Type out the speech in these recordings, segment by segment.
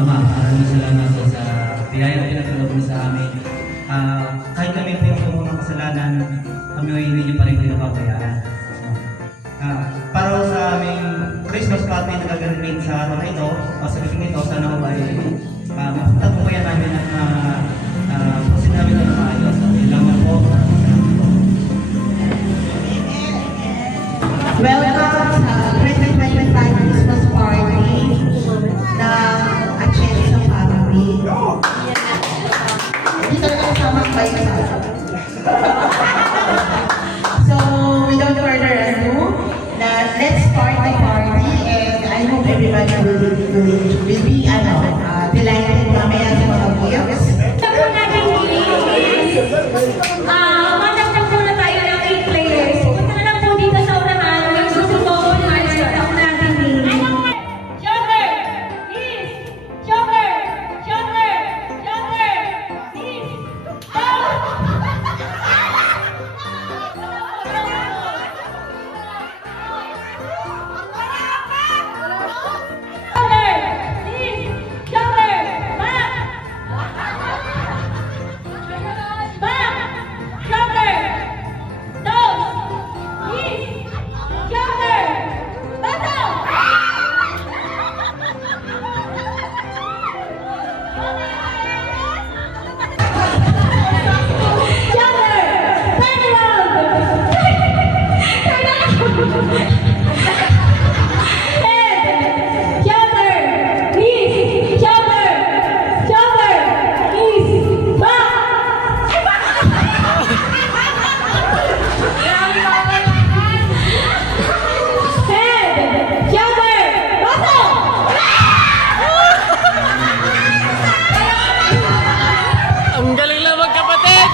Ama, maraming salamat po sa biyaya na pinagkaloob mo sa amin. Kahit kami po yung pumunong kasalanan, kami ay hindi pa rin kayo napabayaan. Para sa aming Christmas party na gaganapin sa araw na ito, o sa gabi ito, sana ko ay tagumpayan namin at pusin namin na maayos. Salamat po. Welcome sa 2025 Christmas party ng Atienza Family. Hindi talaga kasama ang bayan sa So, without further ado, let's start the party and I hope everybody will be delighted mamaya sa mga gifts. Magdagdag muna tayo ng 8 players. Punta na lang po dito sa unahan. May susubo ko na ako natin din. Joker! Please! Joker! Joker! Joker! Please! Go! Joker! Please! Joker! Back! Back! Joker! Dos! Please! Joker! Bato! Joker! Turn around! Turn around! Head! Joker! Please! Joker! Joker! Please! Back! Head! Joker! Bato! Ang galing lang magkapatid!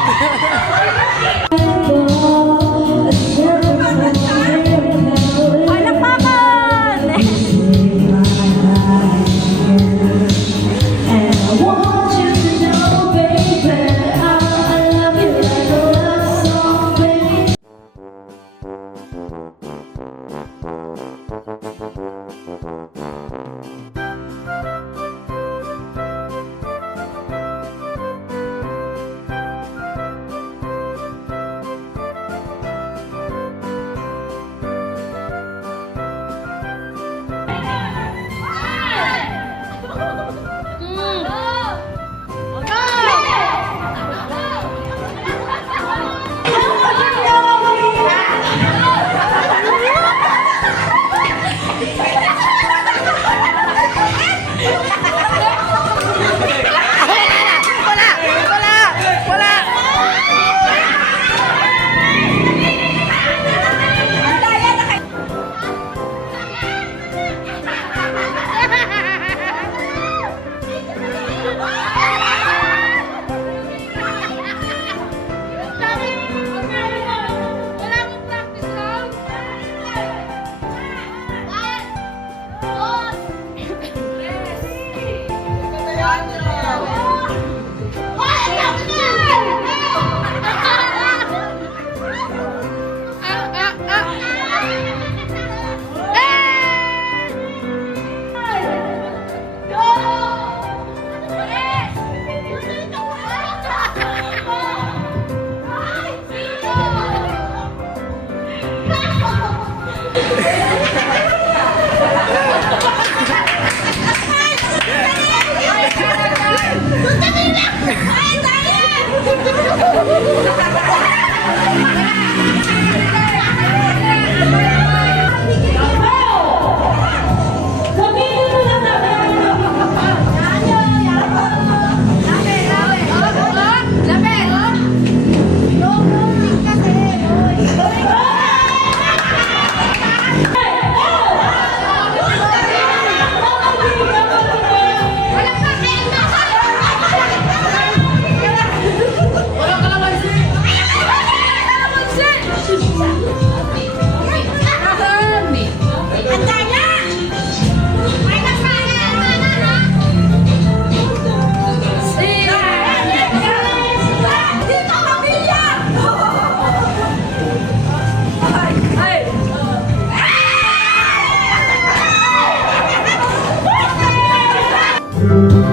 Thank you.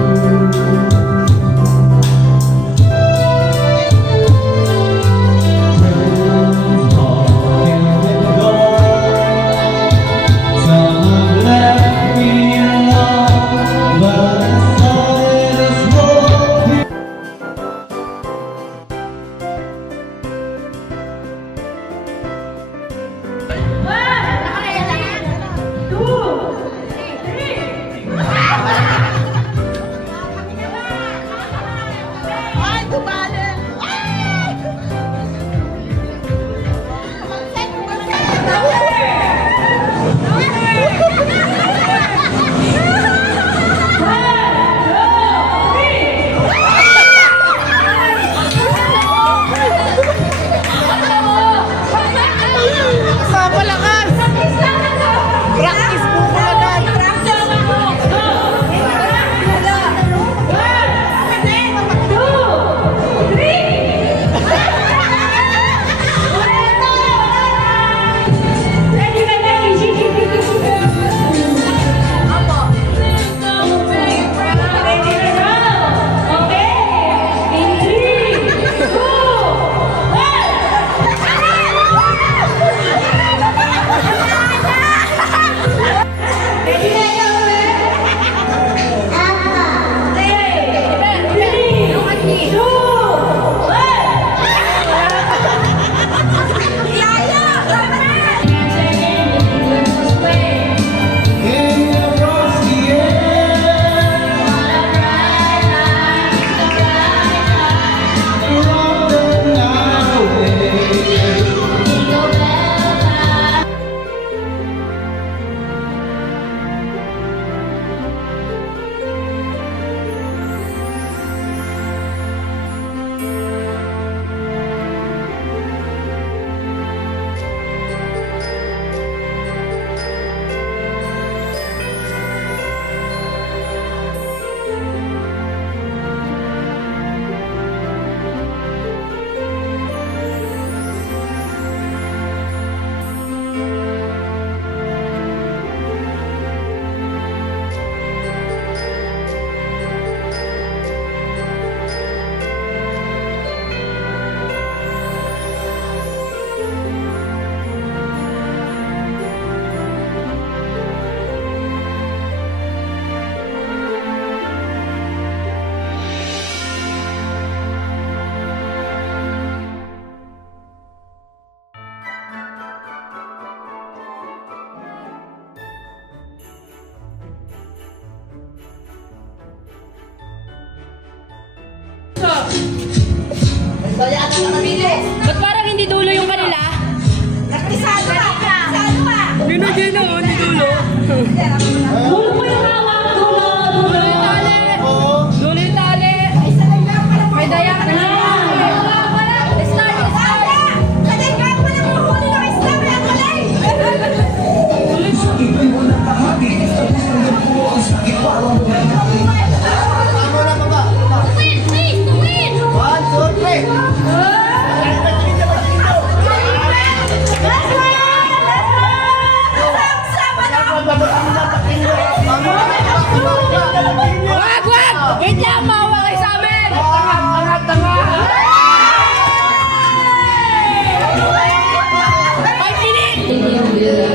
Wait lang, maawa kayo sa amin! Five minutes!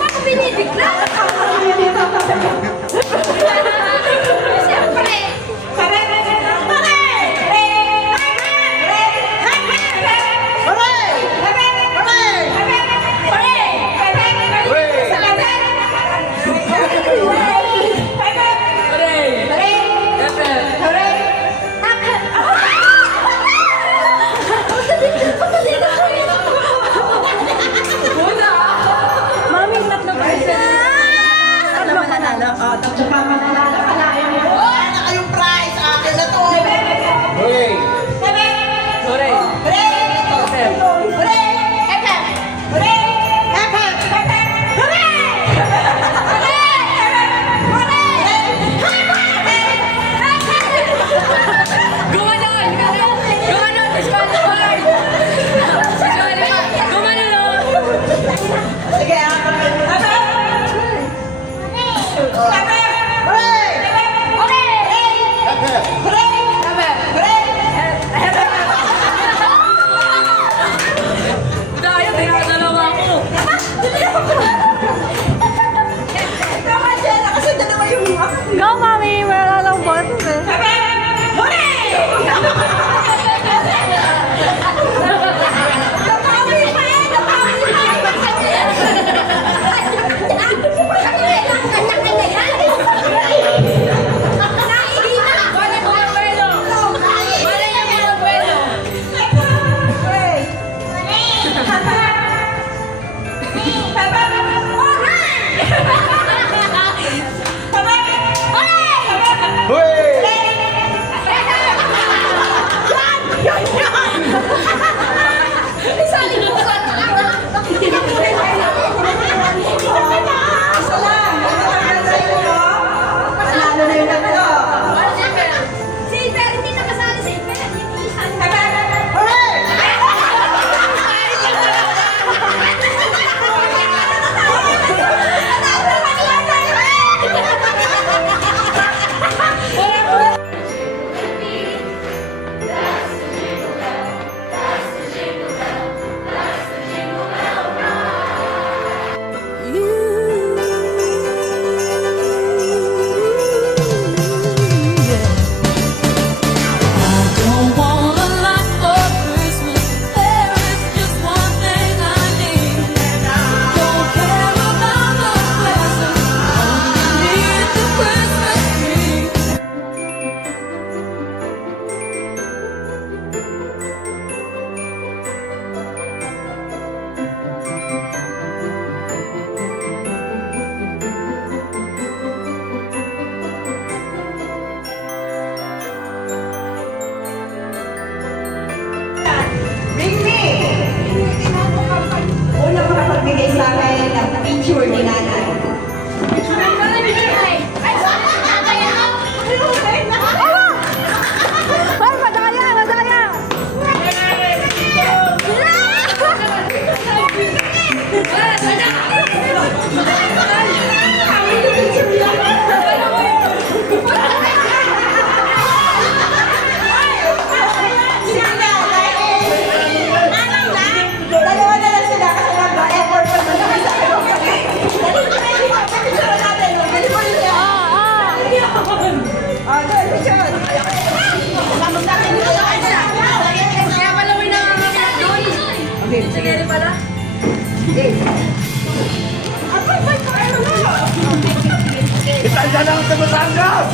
Ako binibigla! Siyempre! Mami, tatlo pa siya. Tatlo mananalo. Tatlo pa mananalo. Kalahin mo. Wala na kayong prize! Akin na to! Hooray! Hooray! Gumanon! Gumanon! Disqualified! Disqualified! Gumanon! Sige, lang sa Batangas!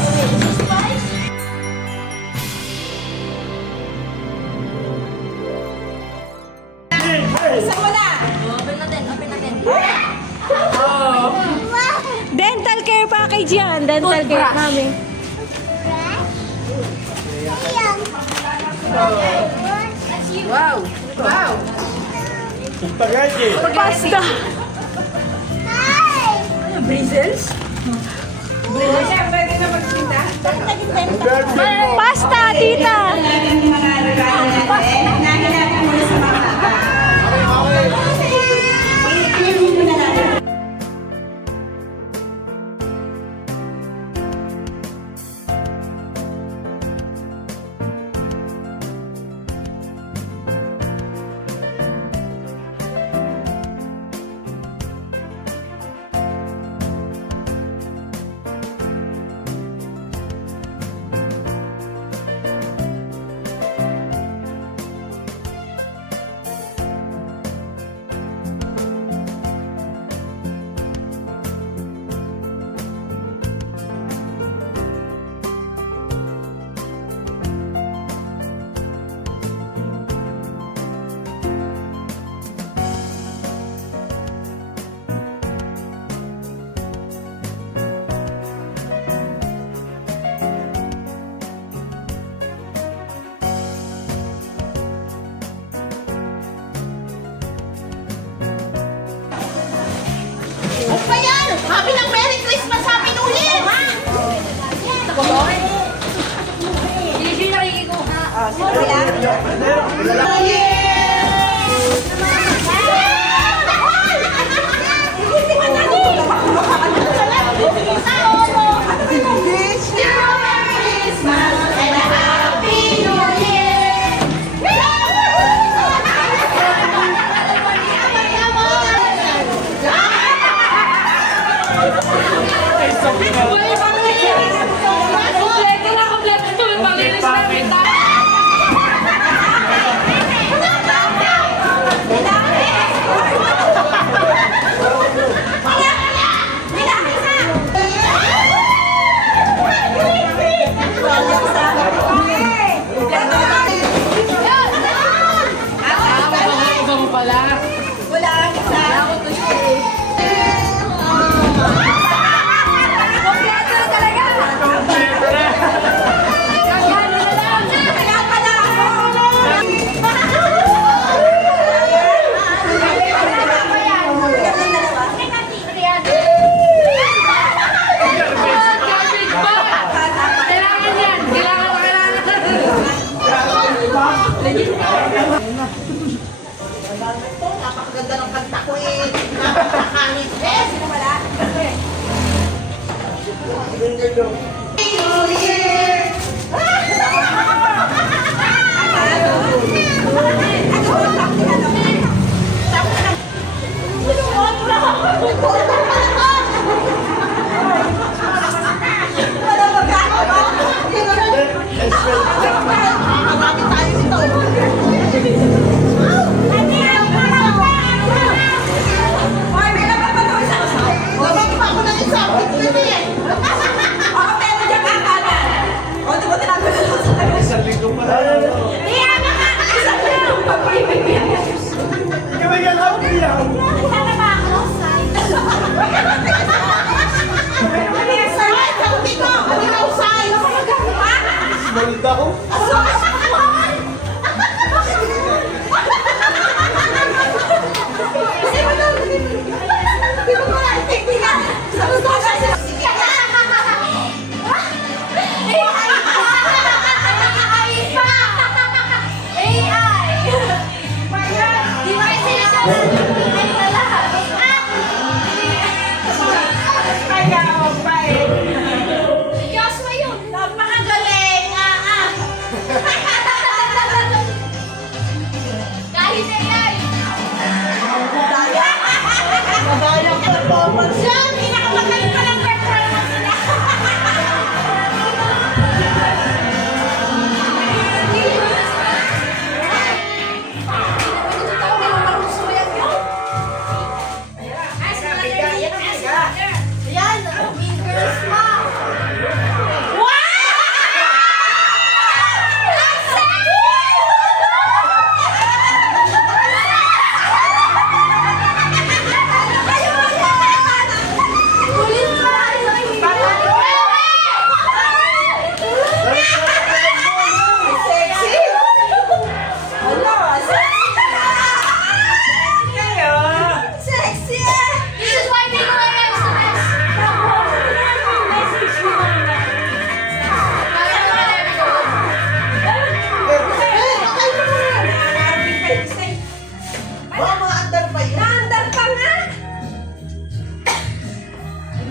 Dental care package yan. Dental care, mami. Wow! Wow! Spaghetti! Pasta. Bristles? Bristles? Pwede na magkita? Pasta, tita. Natin yung mga regalo natin. Unahin natin muna sa mga bata. I-clear muna natin. Ano ba yan? Happy ng Merry Christmas, Happy New Year! Hindi nakikikuha. Kompleto na, kompleto. Pag-ilis namin tayo. Kompleto na talaga. Gagano na lang. Kaya pala Garbage bag. Kailangan yan. Kailangan. Napakaganda ng kanta ko eh. Napakahangit. Eh, sino wala? New Year! Hoy, may naman pa ito isa. Lamang pa ako ng isa. Ito yun eh. Baka pera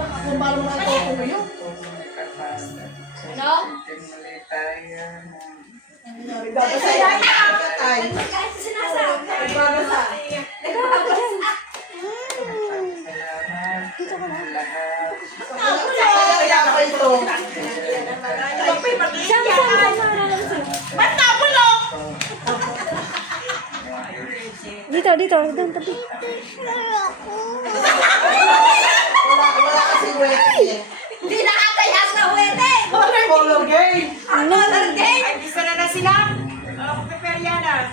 Kung paano mga ito ko yun. No? Babasaya ka tayo. Kaya ako ito. Ba't nabulong? Dito, doon, tabi. Wala kasi wet eh. Hindi nakakayas na huwete! Color game. Ang color game! Ay, isa na sila. Prepare yan ah.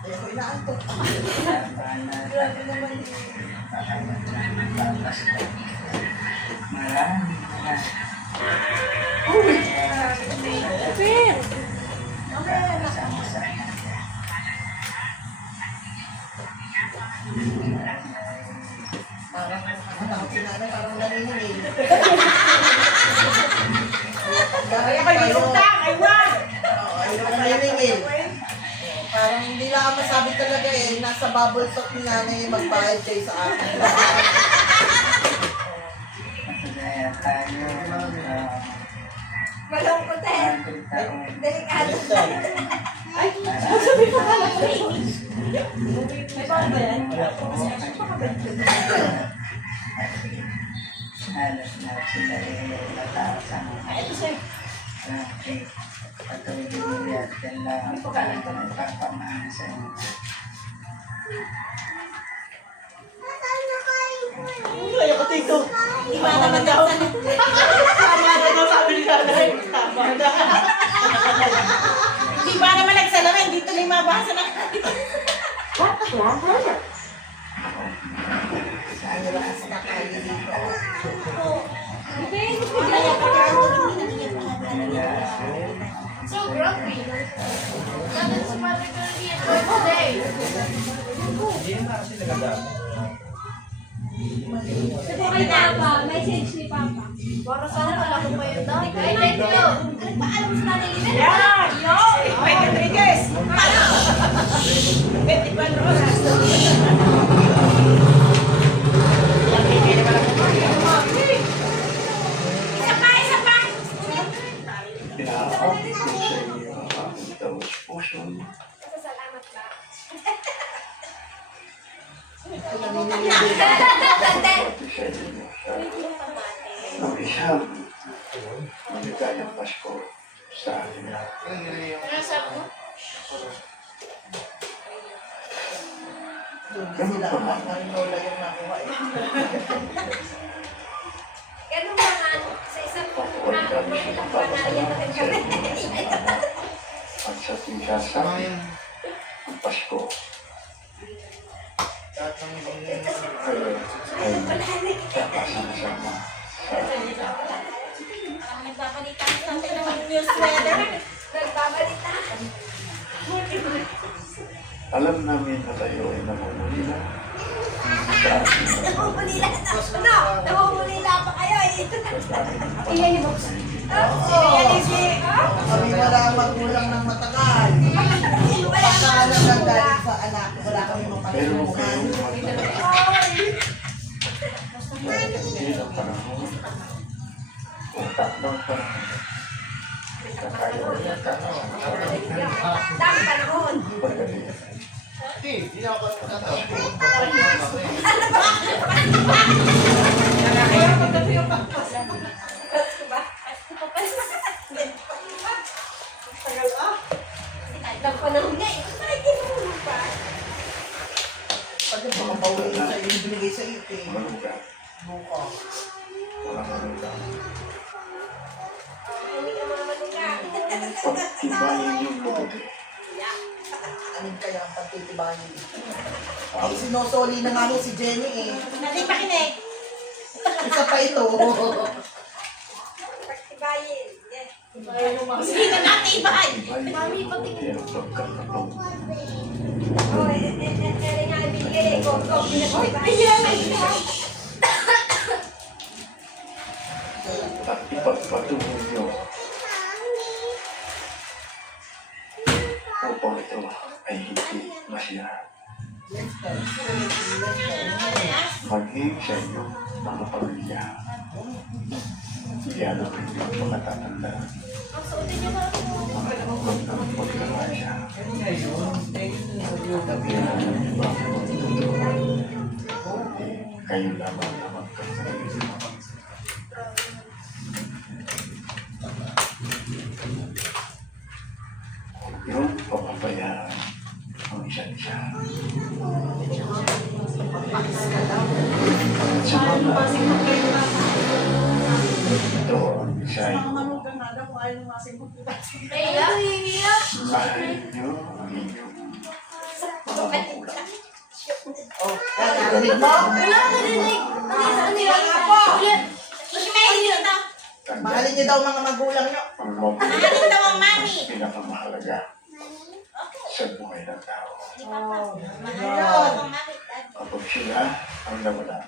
Ako inaantok. Grabe naman. Parang sinanay, parang nanininig. Kaya kayo utang, aywan! Aywan nanininig. Parang hindi lang ako masabi talaga eh, nasa bubble talk ni nanay magbayad kayo sa akin. Malungkot eh. Delikado. May bawal ba yan? Ito sir. Ay, ako tito. Iba naman daw. Tama na daw sabi ni nanay. Tama na. Hindi ba naman nagsalamin? Dito na yung mabasa na. Saan na kasi nakain dito? So grumpy. That's what we're gonna be enjoying today. Ito kay Papa, message ni Papa. Para sana wala ko pa yun daw. Ay, thank you. Paalam mo sa nanay ni Mel. Yan! Yo! May Rodriguez! 24 oras. Isa pa, isa pa! Salamat ba? Tante! Maligayang Pasko sa atin. Ano sabi mo? Doon kasi lang ang lola yung nakuha eh. Ganun ba nga, sa isang ilang buwan na iyan natin kami. At sa tingkasa, ang Pasko ay kakasama-sama sa Nagbabalita natin ng newsletter. Nagbabalita. alam namin na tayo ay namumulila sa ating Namumulila na. Ano? Namumulila pa kayo eh. Iyan yung box. Kami wala magulang ng matagal. Pagka nagagalit sa anak, wala kami pero mapagpunan. kayo ilang panahon kung tatlong panahon na tayo ay nagkakasama Dami panahon. pagdating Nagpanahon niya eh. Bakit hindi mo pa? Pag yung mga bawin sa iyo, binigay sa iyo, eh. maluga Buka. wala maluga Hindi ka mga maluga. pagtibayin yung mabuti Anong kaya ang pagtitibayin? Ay, sinosoli na nga mo si Jenny eh. Natin pakinig. Isa pa ito. Pagtibayin. Yes. Hindi na natin ibahay. Mami, patingin ang pagkakataon Oh, nga ibigay eh. Go, go. Ay, hindi na natin ibahay. pagpatuloy niyo upang ito ay hindi masira. Maging sa inyong mga pamilya. Yan ang inyong pagkatatanda. Huwag nang pagkakasya. Yan ang inyong mga pagkatatanda. Kayo lamang na magkakasya. Yung papabayaan ang isa't isa. Ito ang isa'y bahay niyo ang inyong mga magulang. Narinig mo? Mahalin niyo daw mga magulang niyo. Ang magulang pinakamahalaga sa buhay ng tao. Kapag sila ang nawala,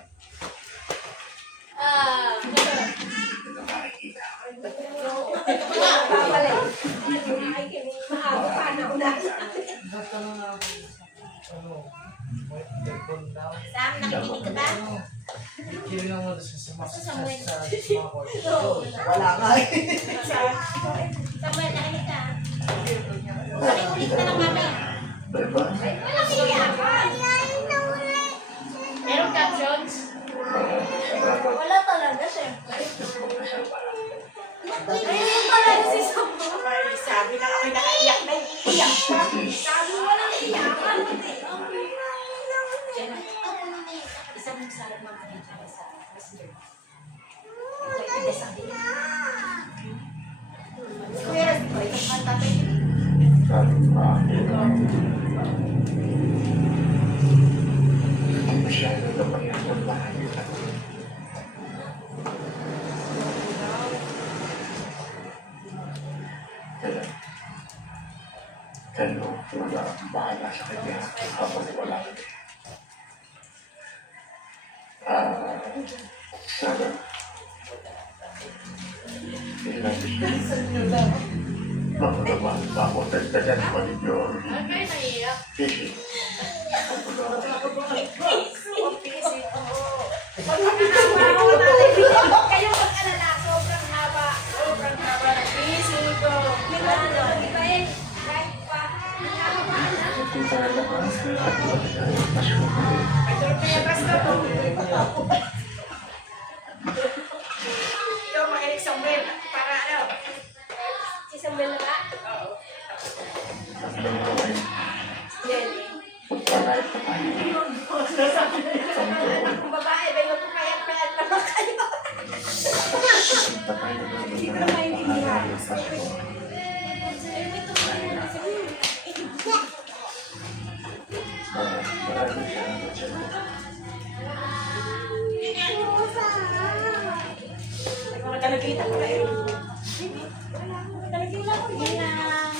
hindi na makikita. Sam, nakikinig ka ba? Wala nga eh. Samuel, nakikinig ka. Nakikinig ka ng mami. Diba? Walang iyakan. Meron captions? Wala talaga, syempre. Ayun talaga si Samuel. Sabi na ako nakaiyak na iiyak pa. Sabi walang iyakan. Isang sarap ng kanya sa Mr. Sabi ba, hindi masyado naman ang bahay nila. Kayo wala ang bahala sa kanya habang wala kami. Sana ilang mga naman ako dagdagan pa ninyo ang isip. Kayo mag-alala, sobrang haba ng busy ko. Di ba eh? Kahit pa. Kung talaga at masyadong Ikaw makinig Samuel. Para ano? Si Samuel na ba? Jenny. pagpalay pa tayo. Kung babae, may magpapayat-payat naman kayo. Patay na naman ng pangalan ng Pasko. Maraming salamat sa inyo. Talagita ko kayo. Talagita ko lang.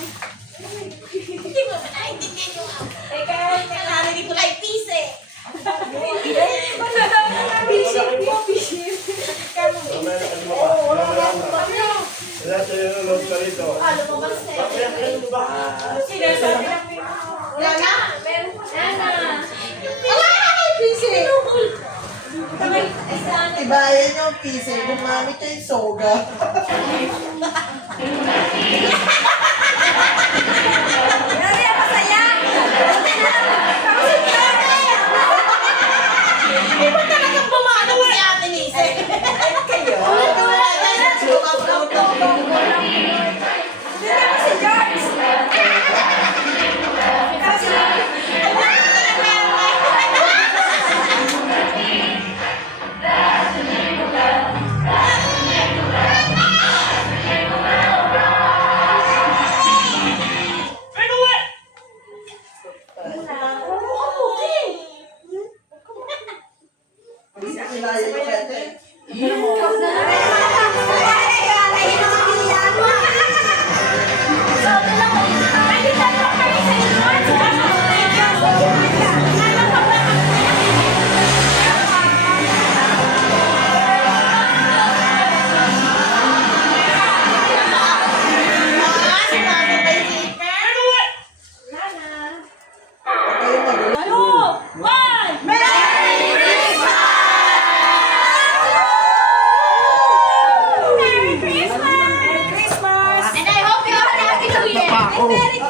Hindi mo ba naintindihan yung teka, narinig ko lang pise. Wala tayo nung ka rito. Lumabas na yun. Sinasabi lang mo. Yana! Meron pa. Yana! Tibayan yung pise, gumamit yung soga. Grabe ang masaya! Hindi ba talagang bumano si Ate Nise? Kayo? Hindi ba si George? Kasi, Kinaya yung kete. Very